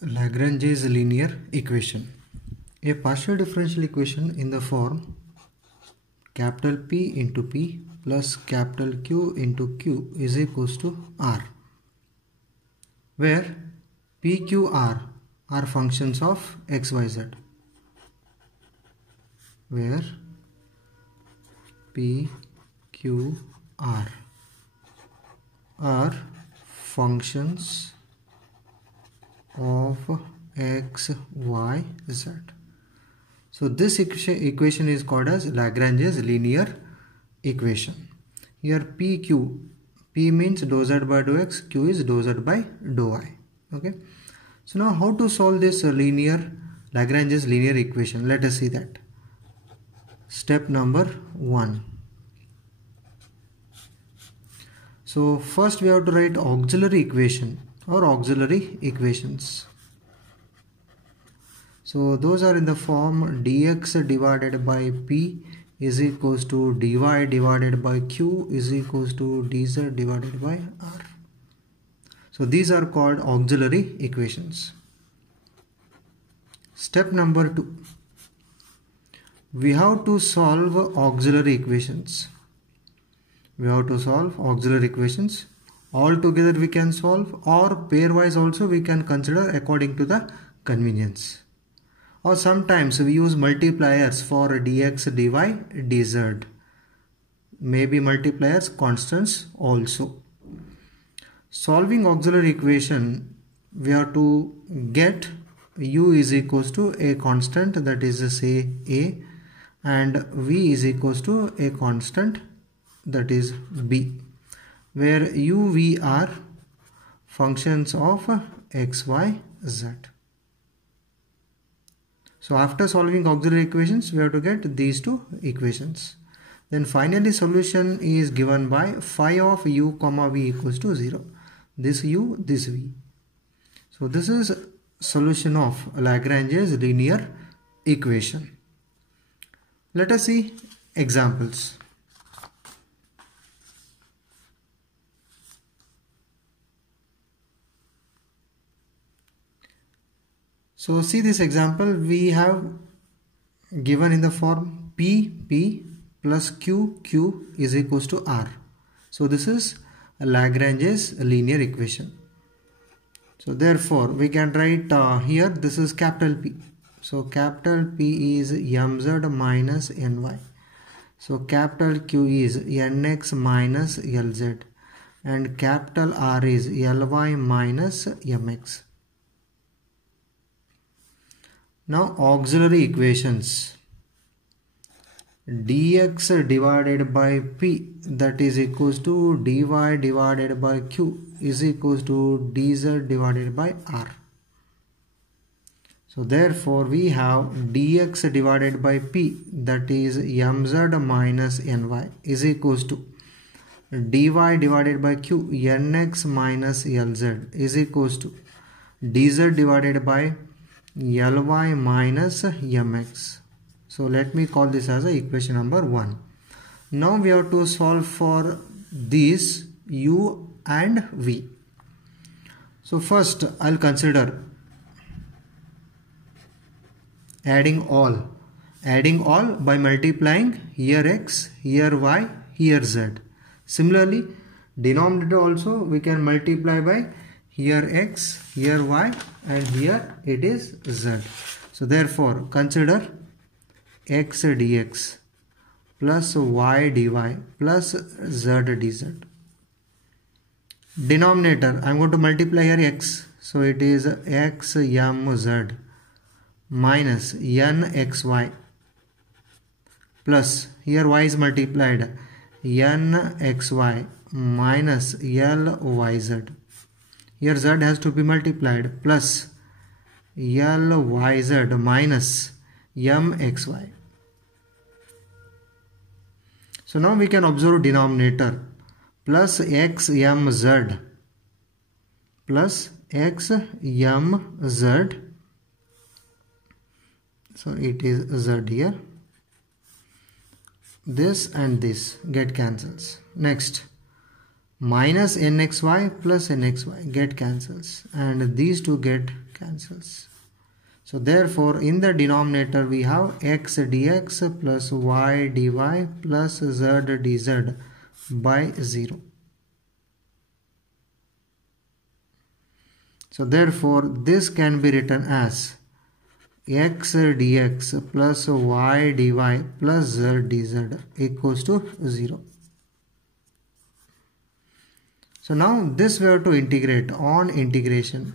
Lagrange's linear equation. A partial differential equation in the form capital P into P plus capital Q into Q is equals to R, where P, Q, R are functions of x, y, z, where P, Q, R are functions of x, y, z. So this equation is called as Lagrange's linear equation. Here P, Q, P means dou z by dou x, Q is dou z by dou y. Okay. So now how to solve this Lagrange's linear equation? Let us see that. Step number 1. So first we have to write auxiliary equation or auxiliary equations. So those are in the form dx divided by p is equals to dy divided by q is equals to dz divided by r. So these are called auxiliary equations. Step number 2. We have to solve auxiliary equations. All together we can solve, or pairwise also we can consider according to the convenience. Or sometimes we use multipliers for dx, dy, dz. Maybe multipliers, constants also. Solving auxiliary equation, we have to get u is equals to a constant, that is say a, and v is equals to a constant, that is b, where u, v are functions of x, y, z. So after solving auxiliary equations, we have to get these two equations. Then finally solution is given by phi of u comma v equals to 0. This u, this v. So this is solution of Lagrange's linear equation. Let us see examples. So see this example we have given in the form P, P plus Q, Q is equals to R. So this is Lagrange's linear equation. So therefore we can write here this is capital P. So capital P is mz minus ny. So capital Q is nx minus lz, and capital R is ly minus mx. Now auxiliary equations. Dx divided by p, that is equals to dy divided by q is equals to dz divided by r. So therefore we have dx divided by p, that is mz minus ny, is equals to dy divided by q, nx minus lz, is equals to dz divided by ly minus mx. So let me call this as a equation number 1. Now we have to solve for these u and v. So first I'll consider adding all by multiplying here x, here y, here z. Similarly denominator also we can multiply by here x, here y, and here it is z. So therefore consider x dx plus y dy plus z dz. Denominator I am going to multiply here x, so it is x mz minus nxy plus here y is multiplied nxy minus lyz. Here z has to be multiplied plus lyz minus mxy. So now we can observe denominator plus xmz plus xmz. So it is z here. This and this get cancels. Next minus nxy plus nxy get cancels, and these two get cancels. So therefore in the denominator we have x dx plus y dy plus z dz by 0. So therefore this can be written as x dx plus y dy plus z dz equals to 0. So now this we have to integrate. On integration,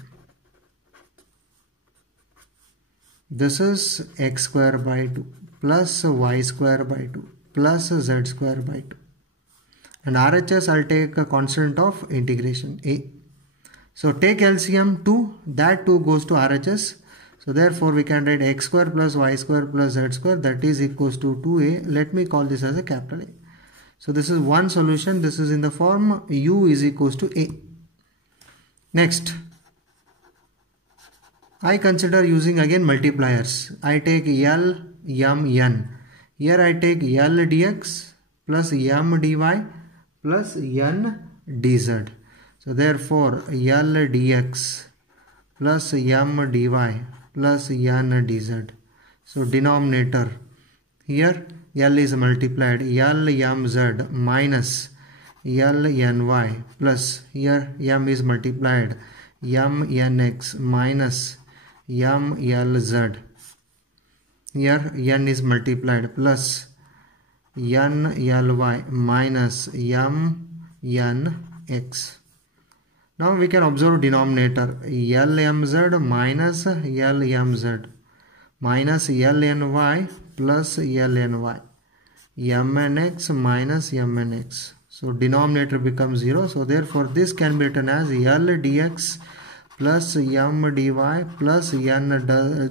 this is x square by 2 plus y square by 2 plus z square by 2. And RHS I'll take a constant of integration a. So take LCM 2, that 2 goes to RHS. So therefore we can write x square plus y square plus z square, that is equals to 2a. Let me call this as a capital A. So this is one solution. This is in the form u is equals to a. Next, I consider using again multipliers. I take L, M, N. Here I take L dx plus M dy plus N dz. So therefore L dx plus M dy plus N dz. So denominator, here L is multiplied, L M z minus L N y plus, here M is multiplied, M N x minus M L z. Here N is multiplied plus N L y minus M N x. Now we can observe denominator L M z minus L M z minus L N y plus L N y, M N x minus M N x. So denominator becomes 0. So therefore this can be written as L dx plus M dy plus N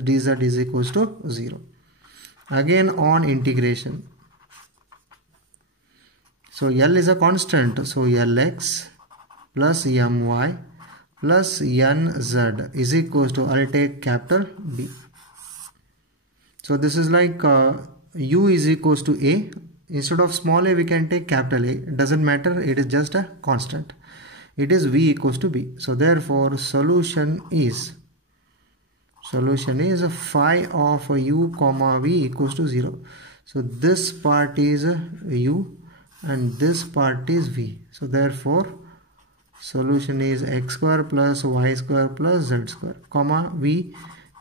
dz is equals to 0. Again on integration. So L is a constant. So Lx plus My plus Nz is equals to, I'll take capital B. So this is like u is equals to a. Instead of small a we can take capital A. It doesn't matter, it is just a constant. It is v equals to b. So therefore solution is phi of u comma v equals to 0. So this part is u and this part is v. So therefore solution is x square plus y square plus z square comma v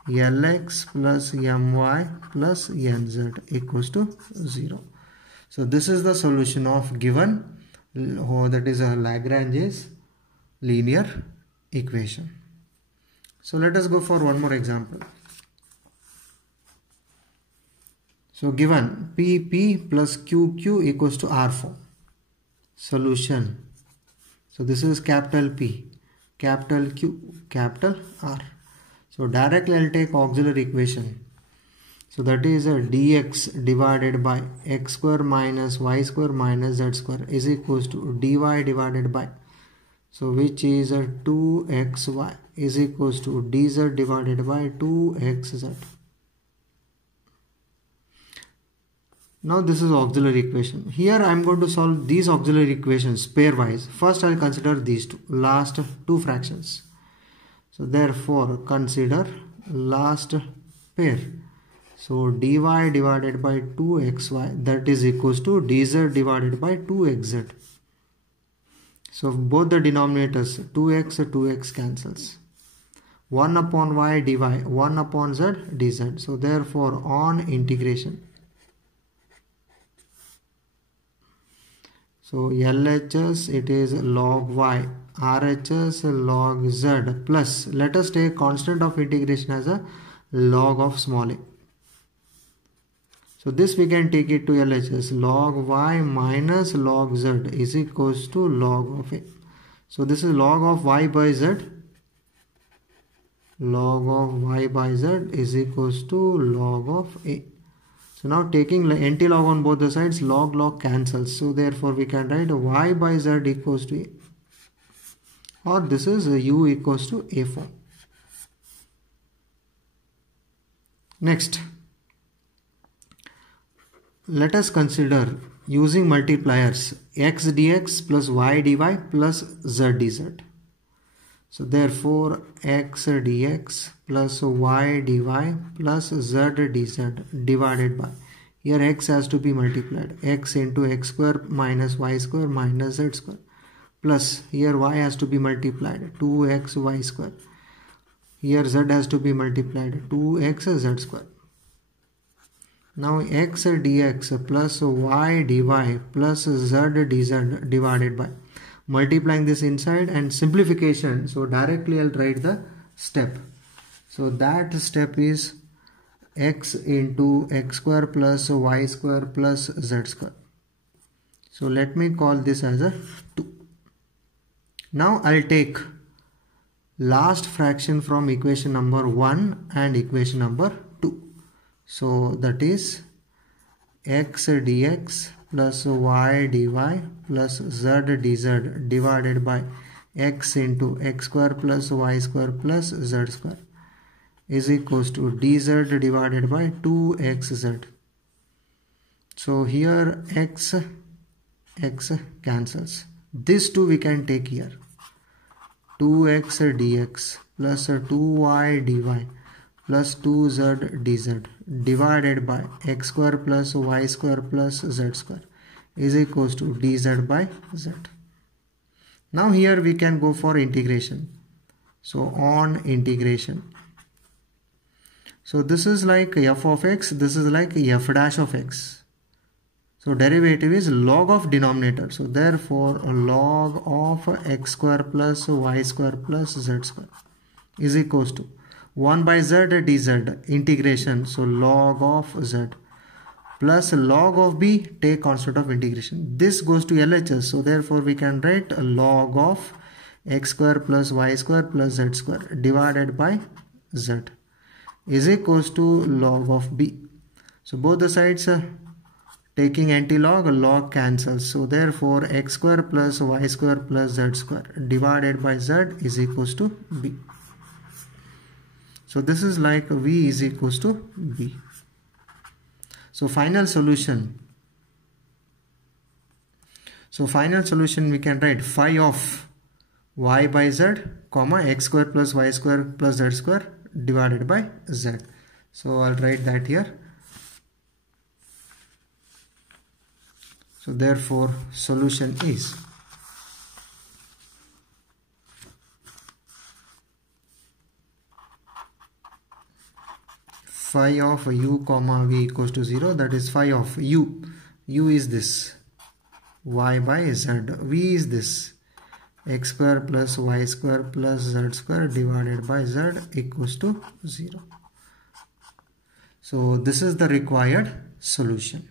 Lx plus My plus Nz equals to 0. So this is the solution of given, that is a Lagrange's linear equation. So let us go for one more example. So given PP plus QQ equals to R form. Solution. So this is capital P, capital Q, capital R. So directly I'll take auxiliary equation. So that is a dx divided by x square minus y square minus z square is equals to dy divided by, so which is a 2xy is equals to dz divided by 2xz. Now this is auxiliary equation. Here I am going to solve these auxiliary equations pairwise. First I will consider these two, last two fractions. So therefore consider last pair. So dy divided by 2xy, that is equals to dz divided by 2xz. So both the denominators 2x cancels. 1 upon y dy, 1 upon z dz. So therefore on integration. So LHS it is log y, RHS log z plus, let us take constant of integration as a log of small a. So this we can take it to LHS, log y minus log z is equals to log of a. So this is log of y by z, log of y by z is equals to log of a. So now taking anti-log on both the sides, log cancels. So therefore we can write y by z equals to a, or this is u equals to a form. Next, let us consider using multipliers x dx plus y dy plus z dz. So therefore x dx plus y dy plus z dz divided by, here x has to be multiplied, x into x square minus y square minus z square, plus here y has to be multiplied, 2xy square, here z has to be multiplied, 2xz square. Now x dx plus y dy plus z dz divided by, multiplying this inside and simplification, so directly I'll write the step. So that step is x into x square plus y square plus z square. So let me call this as a 2. Now I'll take last fraction from equation number 1 and equation number 2. So that is x dx plus y dy plus z dz divided by x into x square plus y square plus z square is equals to dz divided by 2xz. So here x cancels. This 2 we can take here. 2x dx plus 2y dy plus 2z dz divided by x square plus y square plus z square is equals to dz by z. Now here we can go for integration. So on integration, so this is like f of x, this is like f dash of x. So derivative is log of denominator. So therefore log of x square plus y square plus z square is equals to 1 by z dz integration, so log of z plus log of b, take constant of integration. This goes to LHS, so therefore we can write log of x square plus y square plus z square divided by z is equals to log of b. So both the sides taking anti-log, log cancels. So therefore x square plus y square plus z square divided by z is equals to b. So this is like v is equals to b. So final solution. So final solution we can write phi of y by z comma x square plus y square plus z square divided by z. So I'll write that here. So therefore solution is phi of u comma v equals to 0, that is phi of u is this y by z, v is this x square plus y square plus z square divided by z equals to 0. So this is the required solution.